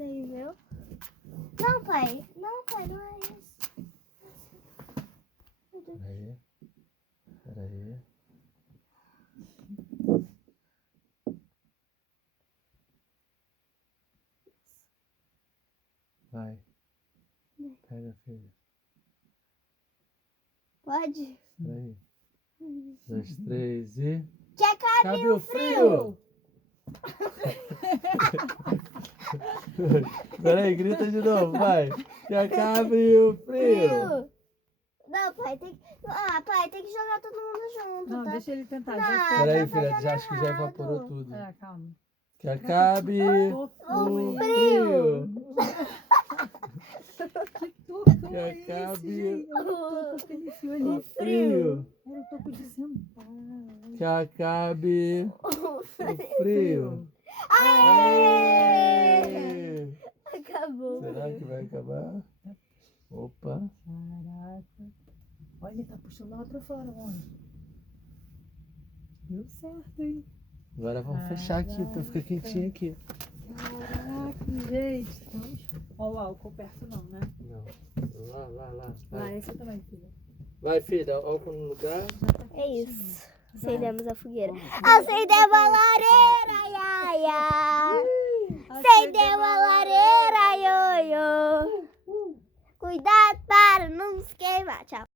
daí, viu? Não, pai. Não, pai, não é isso. Peraí. Vai. Pega, filho. Pode? Peraí. 1, 2, 3 e... Que acabe Cabe o o frio! frio! Peraí, grita de novo, vai. Que acabe o frio! Não, pai, tem que... Ah, pai, tem que jogar todo mundo junto, Não, tá? deixa ele tentar. Não, Já foi. Peraí, tá filha, fazendo já acho que já errado. evaporou tudo. É, calma. Que acabe O o frio! frio! Que topo Que é esse, acabe gente? Olha o topo que ele enfiou o ali. frio! Era o topo de sentar. Que acabe o frio! Aê! Aê! Acabou. Será que vai acabar? Opa! Caraca. Olha, ele tá puxando lá pra fora, mano. Deu certo, hein? Agora vamos fechar aqui pra ficar quentinho aqui. Caraca, gente. Olha lá, o coberto não, né? Não. Lá. Lá, Vai, esse também, filha. vai filha, álcool no lugar. É isso. Acendemos a fogueira. Acendemos a